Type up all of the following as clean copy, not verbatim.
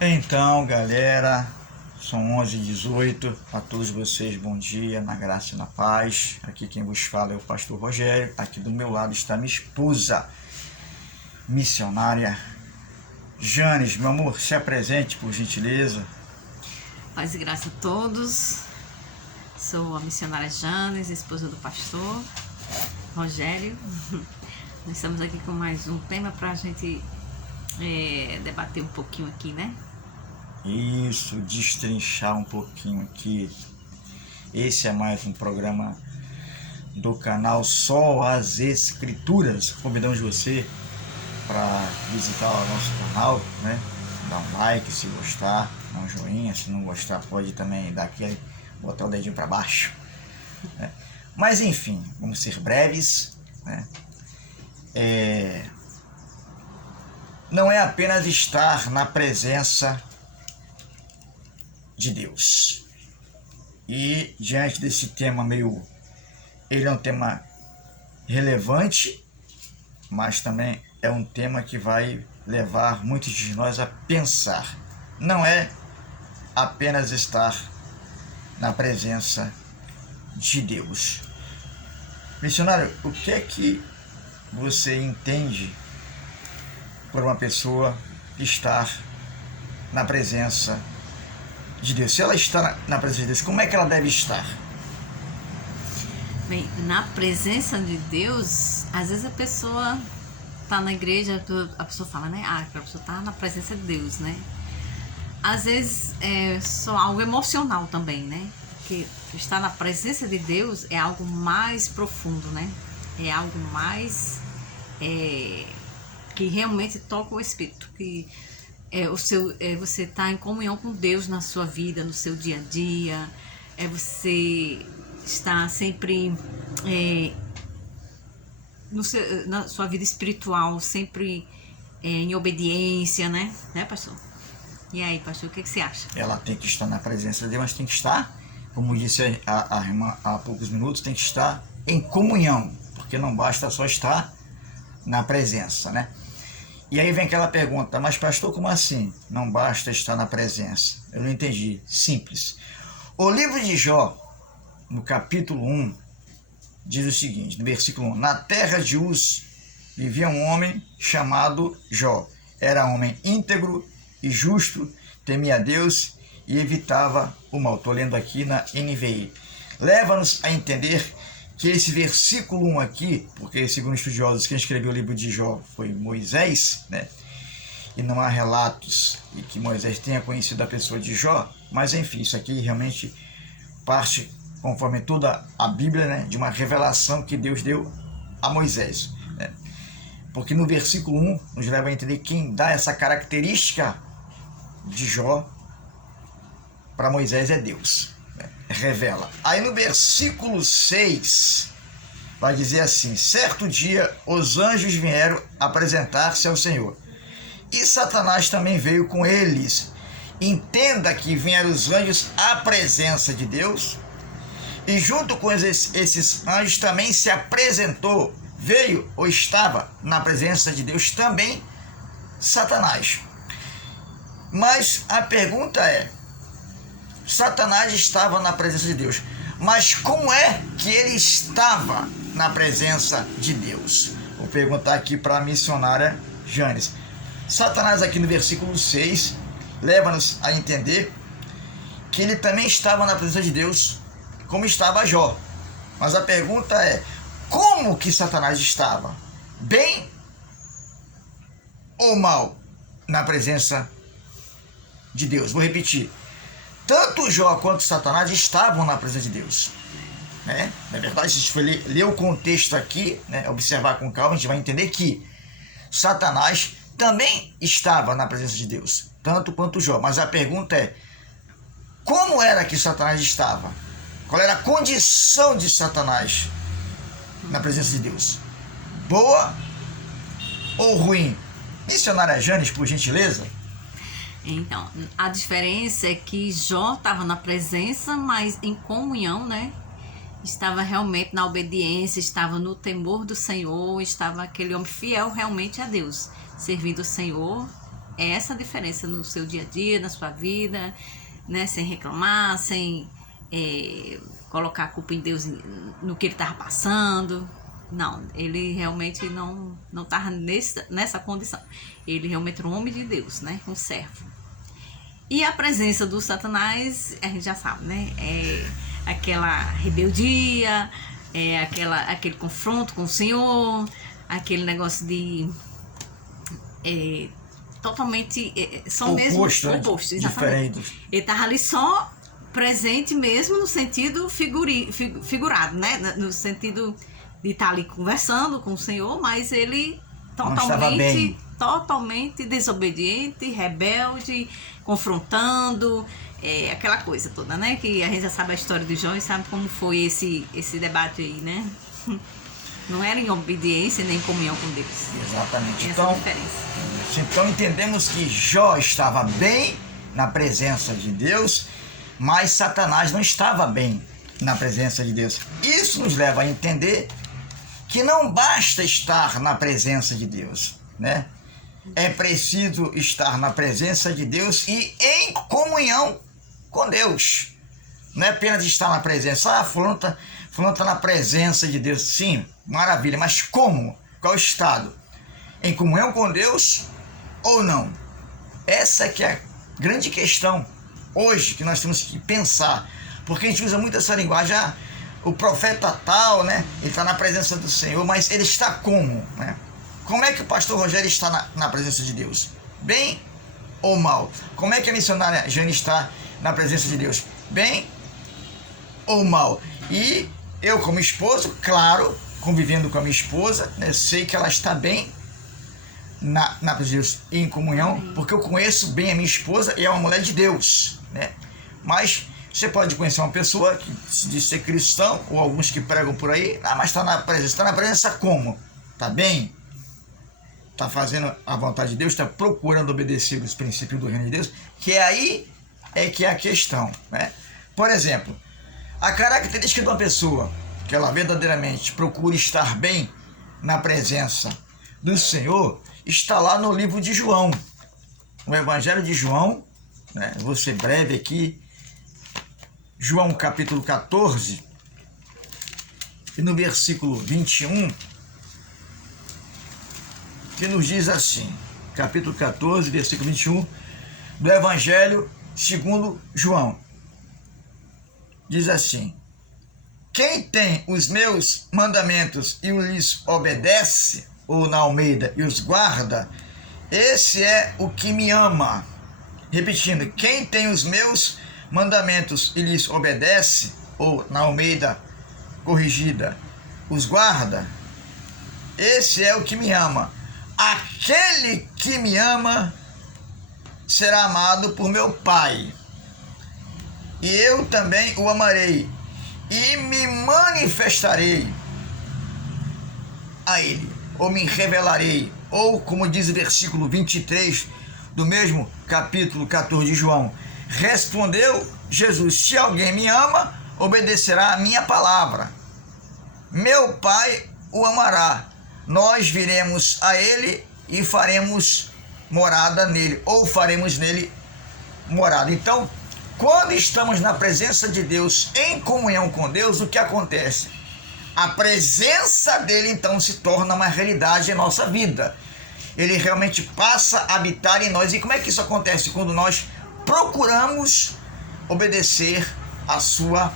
Então, galera, são 11h18. A todos vocês, bom dia, na graça e na paz. Aqui quem vos fala é o pastor Rogério. Aqui do meu lado está minha esposa, missionária Janes. Meu amor, se apresente, por gentileza. Paz e graça a todos. Sou a missionária Janes, esposa do pastor Rogério. Nós estamos aqui com mais um tema para a gente debater um pouquinho aqui, né? Isso, destrinchar um pouquinho aqui. Esse é mais um programa do canal Só as Escrituras. Convidamos você para visitar o nosso canal, né? Dar um like se gostar, dar um joinha, se não gostar pode também dar aquele, botar o dedinho para baixo, né? Mas enfim, vamos ser breves, né? Não é apenas estar na presença de Deus. E diante desse tema ele é um tema relevante, mas também é um tema que vai levar muitos de nós a pensar. Não é apenas estar na presença de Deus. Missionário, o que é que você entende por uma pessoa estar na presença de Deus? Se ela está na presença de Deus, como é que ela deve estar? Bem, na presença de Deus, às vezes a pessoa tá na igreja, a pessoa fala, né? A pessoa tá na presença de Deus, né? Às vezes é só algo emocional também, né? Porque estar na presença de Deus é algo mais profundo, né? É algo mais que realmente toca o espírito, que você tá em comunhão com Deus na sua vida, no seu dia a dia, você está sempre na sua vida espiritual, sempre em obediência, né? Né, pastor? E aí, pastor, o que você acha? Ela tem que estar na presença de Deus, mas tem que estar, como disse a irmã há poucos minutos, tem que estar em comunhão, porque não basta só estar na presença, né? E aí vem aquela pergunta, mas pastor, como assim? Não basta estar na presença? Eu não entendi. Simples. O livro de Jó, no capítulo 1, diz o seguinte, no versículo 1, na terra de Uz vivia um homem chamado Jó. Era homem íntegro e justo, temia a Deus e evitava o mal. Estou lendo aqui na NVI. Leva-nos a entender que esse versículo 1 aqui, porque segundo estudiosos, quem escreveu o livro de Jó foi Moisés, né? E não há relatos de que Moisés tenha conhecido a pessoa de Jó, mas enfim, isso aqui realmente parte, conforme toda a Bíblia, né, de uma revelação que Deus deu a Moisés, né? Porque no versículo 1 nos leva a entender quem dá essa característica de Jó para Moisés é Deus, né? Revela. Aí no versículo 6 vai dizer assim, certo dia os anjos vieram apresentar-se ao Senhor e Satanás também veio com eles. Entenda que vieram os anjos à presença de Deus e junto com esses anjos também se apresentou, veio ou estava na presença de Deus também Satanás. Mas a pergunta é, Satanás estava na presença de Deus, mas como é que ele estava na presença de Deus? Vou perguntar aqui para a missionária Janes. Satanás aqui no versículo 6 leva-nos a entender que ele também estava na presença de Deus, como estava Jó. Mas a pergunta é, como que Satanás estava? Bem ou mal na presença de Deus? Vou repetir. Tanto Jó quanto Satanás estavam na presença de Deus, né? Na verdade, se a gente for ler o contexto aqui, né, observar com calma, a gente vai entender que Satanás também estava na presença de Deus, tanto quanto Jó. Mas a pergunta é, como era que Satanás estava? Qual era a condição de Satanás na presença de Deus? Boa ou ruim? Missionária Janes, por gentileza. Então, a diferença é que Jó estava na presença, mas em comunhão, né? Estava realmente na obediência, estava no temor do Senhor, estava aquele homem fiel realmente a Deus, servindo o Senhor É essa a diferença no seu dia a dia, na sua vida, né? Sem reclamar, sem colocar a culpa em Deus no que ele estava passando. Não, ele realmente não estava nessa condição. Ele realmente era um homem de Deus, né? Um servo. E a presença do Satanás, a gente já sabe, né? É aquela rebeldia, aquele confronto com o Senhor, aquele negócio de... totalmente... são Oposto, mesmo opostos, exatamente. Diferentes. Ele estava ali só presente mesmo no sentido figurado, né? No sentido de estar ali conversando com o Senhor, mas ele totalmente desobediente, rebelde, confrontando, aquela coisa toda, né? Que a gente já sabe a história de Jó e sabe como foi esse debate aí, né? Não era em obediência nem em comunhão com Deus. Exatamente. Essa diferença. Então entendemos que Jó estava bem na presença de Deus, mas Satanás não estava bem na presença de Deus. Isso nos leva a entender que não basta estar na presença de Deus, né? É preciso estar na presença de Deus e em comunhão com Deus. Não é apenas estar na presença. Fulano está na presença de Deus. Sim, maravilha. Mas como? Qual o estado? Em comunhão com Deus ou não? Essa que é a grande questão hoje que nós temos que pensar. Porque a gente usa muito essa linguagem. O profeta tal, né? Ele está na presença do Senhor, mas ele está como, né? Como é que o pastor Rogério está na presença de Deus? Bem ou mal? Como é que a missionária Jane está na presença de Deus? Bem ou mal? E eu, como esposo, claro, convivendo com a minha esposa, né, sei que ela está bem na presença de Deus, em comunhão, porque eu conheço bem a minha esposa e é uma mulher de Deus, né? Mas você pode conhecer uma pessoa que diz ser cristão, ou alguns que pregam por aí, mas está na presença. Está na presença como? Está bem? Está fazendo a vontade de Deus? Está procurando obedecer os princípios do reino de Deus? Que aí é que é a questão, né? Por exemplo, a característica de uma pessoa que ela verdadeiramente procura estar bem na presença do Senhor está lá no livro de João, no Evangelho de João, né? Vou ser breve aqui. João capítulo 14, e no versículo 21, que nos diz assim, capítulo 14, versículo 21, do Evangelho segundo João. Diz assim: quem tem os meus mandamentos e lhes obedece, ou na Almeida, e os guarda, esse é o que me ama. Repetindo, quem tem os meus mandamentos e lhes obedece, ou na Almeida corrigida, os guarda, esse é o que me ama. Aquele que me ama será amado por meu Pai, e eu também o amarei e me manifestarei a ele, ou me revelarei, ou como diz o versículo 23 do mesmo capítulo 14 de João, respondeu Jesus: se alguém me ama, obedecerá a minha palavra. Meu Pai o amará. Nós viremos a ele e faremos morada nele, ou faremos nele morada. Então, quando estamos na presença de Deus, em comunhão com Deus, o que acontece? A presença dele, então, se torna uma realidade em nossa vida. Ele realmente passa a habitar em nós. E como é que isso acontece? Quando nós procuramos obedecer a sua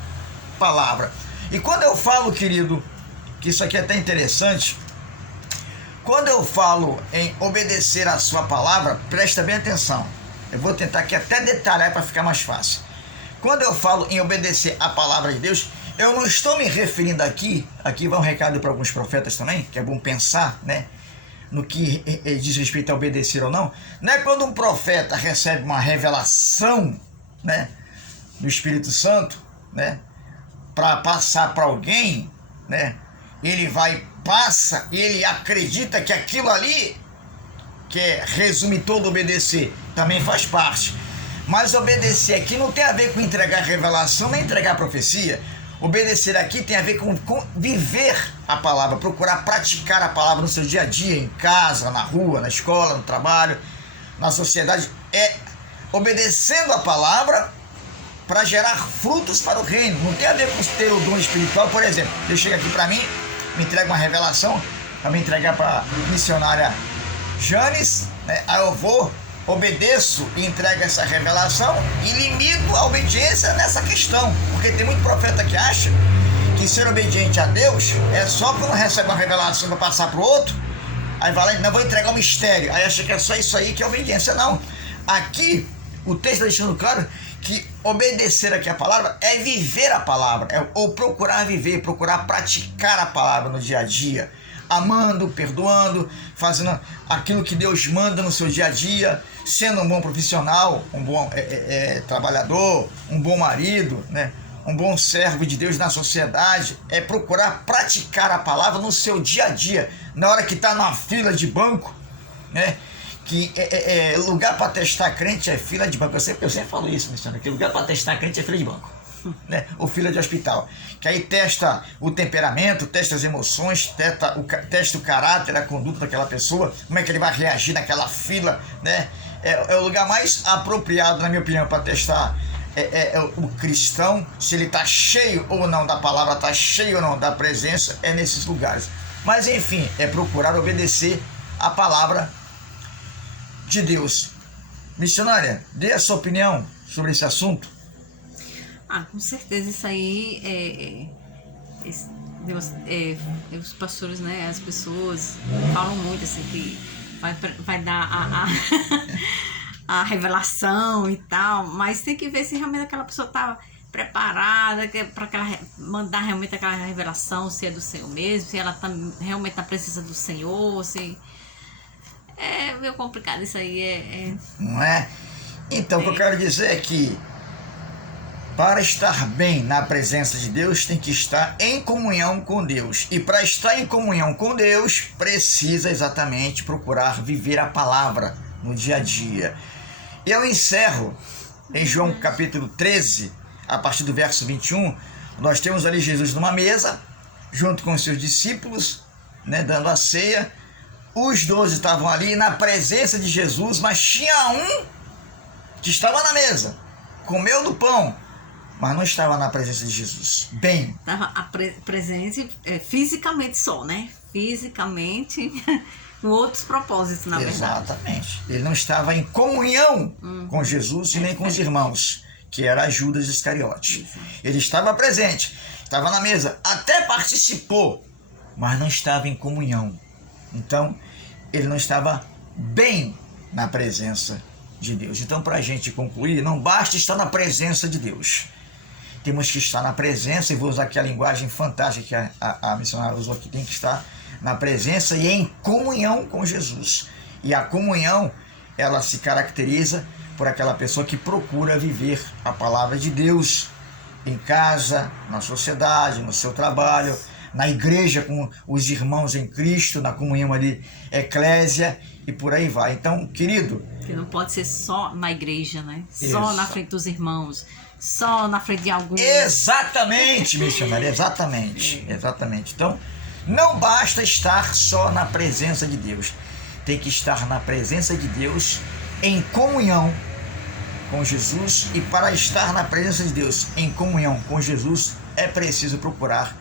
palavra. E quando eu falo, querido, que isso aqui é até interessante, quando eu falo em obedecer a sua palavra, presta bem atenção. Eu vou tentar aqui até detalhar para ficar mais fácil. Quando eu falo em obedecer a palavra de Deus, eu não estou me referindo aqui vai um recado para alguns profetas também, que é bom pensar, né, no que diz respeito a obedecer ou não. Não é quando um profeta recebe uma revelação, né, do Espírito Santo, né, para passar para alguém, né, ele passa e ele acredita que aquilo ali, que resume todo obedecer, também faz parte. Mas obedecer aqui não tem a ver com entregar revelação, nem entregar profecia. Obedecer aqui tem a ver com viver a palavra, procurar praticar a palavra no seu dia a dia, em casa, na rua, na escola, no trabalho. na sociedade é obedecendo a palavra para gerar frutos para o reino. Não tem a ver com ter o dom espiritual. Por exemplo, Deus chega aqui para mim, me entrega uma revelação, para me entregar para a missionária Janes, né? Aí eu vou, obedeço e entrego essa revelação e limito a obediência nessa questão. Porque tem muito profeta que acha que ser obediente a Deus é só quando recebe uma revelação para passar para o outro, aí vai lá e não, vou entregar um mistério, aí acha que é só isso aí que é obediência. Não. Aqui o texto está deixando claro que obedecer aqui a palavra é viver a palavra, ou procurar viver, procurar praticar a palavra no dia a dia, amando, perdoando, fazendo aquilo que Deus manda no seu dia a dia, sendo um bom profissional, um bom trabalhador, um bom marido, né? Um bom servo de Deus na sociedade. É procurar praticar a palavra no seu dia a dia, na hora que está na fila de banco, né? Que lugar para testar crente é fila de banco. Eu sempre falo isso, missionário, que lugar para testar crente é fila de banco, né? Ou fila de hospital. Que aí testa o temperamento, testa as emoções, testa o caráter, a conduta daquela pessoa, como é que ele vai reagir naquela fila, né? É o lugar mais apropriado, na minha opinião, para testar o cristão, se ele está cheio ou não da palavra, está cheio ou não da presença, é nesses lugares. Mas enfim, é procurar obedecer a palavra de Deus. Missionária, dê a sua opinião sobre esse assunto. Com certeza isso aí os pastores, né, as pessoas falam muito assim que vai dar a revelação e tal, mas tem que ver se realmente aquela pessoa está preparada para mandar realmente aquela revelação, se é do Senhor mesmo, se ela está realmente na presença do Senhor, se... É meio complicado isso aí, Não é? Então, o que eu quero dizer é que para estar bem na presença de Deus, tem que estar em comunhão com Deus. E para estar em comunhão com Deus, precisa exatamente procurar viver a palavra no dia a dia. E eu encerro em João capítulo 13, a partir do verso 21, nós temos ali Jesus numa mesa, junto com os seus discípulos, né, dando a ceia. Os 12 estavam ali na presença de Jesus, mas tinha um que estava na mesa, comeu do pão, mas não estava na presença de Jesus. Bem, estava presente fisicamente só, né? Fisicamente, com outros propósitos, na verdade. Exatamente. Ele não estava em comunhão com Jesus e nem com os irmãos, que era Judas Iscariote. Ele estava presente, estava na mesa, até participou, mas não estava em comunhão. Então, ele não estava bem na presença de Deus. Então, para a gente concluir, não basta estar na presença de Deus. Temos que estar na presença, e vou usar aqui a linguagem fantástica que a missionária usou aqui, tem que estar na presença e em comunhão com Jesus. E a comunhão, ela se caracteriza por aquela pessoa que procura viver a palavra de Deus em casa, na sociedade, no seu trabalho, na igreja com os irmãos em Cristo, na comunhão ali, eclésia, e por aí vai. Então, querido... Que não pode ser só na igreja, né? Só na frente dos irmãos, só na frente de alguns... Exatamente, missionário, exatamente. Então, não basta estar só na presença de Deus. Tem que estar na presença de Deus, em comunhão com Jesus, e para estar na presença de Deus, em comunhão com Jesus, é preciso procurar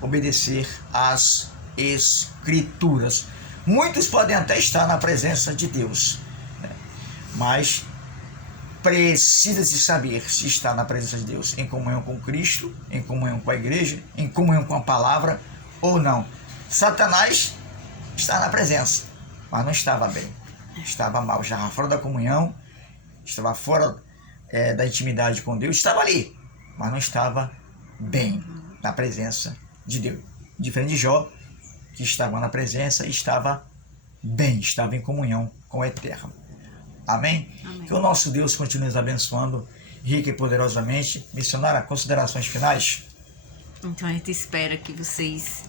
obedecer às Escrituras. Muitos podem até estar na presença de Deus, né? Mas precisa-se saber se está na presença de Deus, em comunhão com Cristo, em comunhão com a igreja, em comunhão com a palavra ou não. Satanás está na presença, mas não estava bem, estava mal, estava fora da comunhão, estava fora da intimidade com Deus, estava ali, mas não estava bem na presença de Deus. Diferente de Jó, que estava na presença e estava bem, estava em comunhão com o Eterno. Amém? Amém. Que o nosso Deus continue nos abençoando rica e poderosamente. Missionária, considerações finais? Então a gente espera que vocês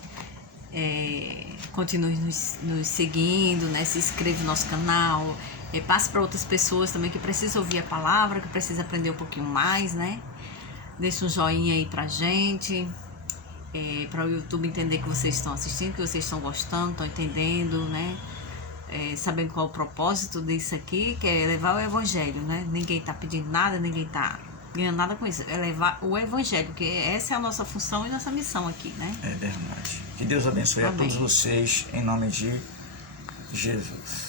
continuem nos seguindo, né? Se inscreva no nosso canal, passe para outras pessoas também que precisam ouvir a palavra, que precisam aprender um pouquinho mais, né? Deixe um joinha aí pra gente, para o YouTube entender que vocês estão assistindo, que vocês estão gostando, estão entendendo, né? sabendo qual é o propósito disso aqui, que é levar o evangelho, né? Ninguém está pedindo nada, ninguém está ganhando nada com isso. É levar o evangelho, porque essa é a nossa função e nossa missão aqui, né? É verdade. Que Deus abençoe a Amém. todos vocês, em nome de Jesus.